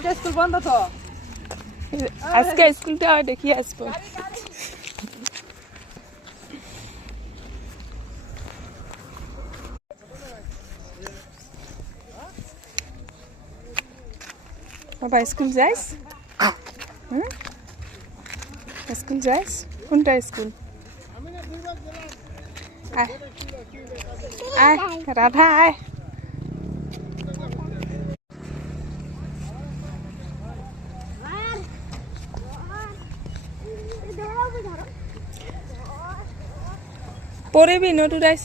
tata school বন্ধ তো আজকে স্কুলটা দেখি আসবো বাবা স্কুল যাইস স্কুল যাইস কোনটা স্কুল আয় আয় রাধা আয় পড়বি নোট উড়াইস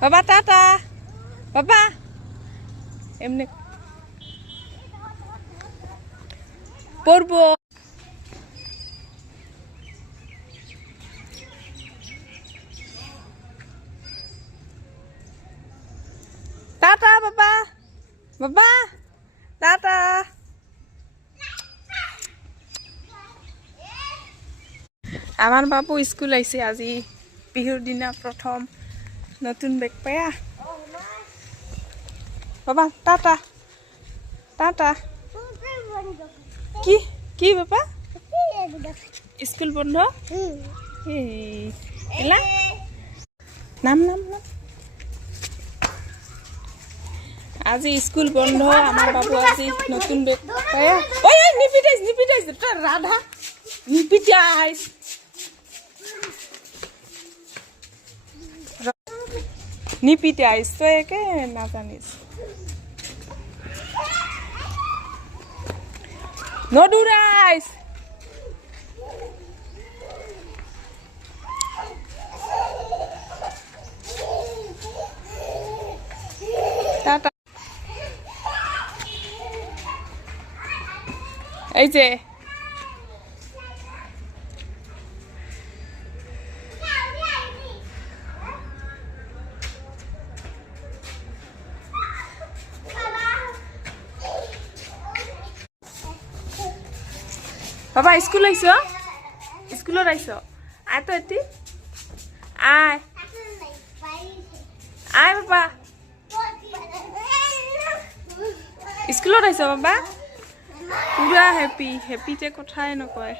বাবা টাটা বাবা এমনি পড়বো টাটা বাবা বাবা টাটা আমার বাবু স্কুল আইছে আজি বিহুর দিনা প্রথম নতুন বেগ পায়া বাবা টাটা টাটা কি কি বাবা স্কুল বন্ধ এলা নাম নাম নাম আজি স্কুল বন্ধ আমার বাবু আজি নতুন বেগ পায়া ওই নিপিটাইস রাধা নিপিটাইস নিপিতে আইস তো একে না জানিস নদুরাইস টাটা এই যে বাবা স্কুল আইছ স্কুলত আইছ আয় তো এটি আয় আয় বাবা স্কুলত আইছ বাবা পুরা হেপি হেপিতে কথাই নকয়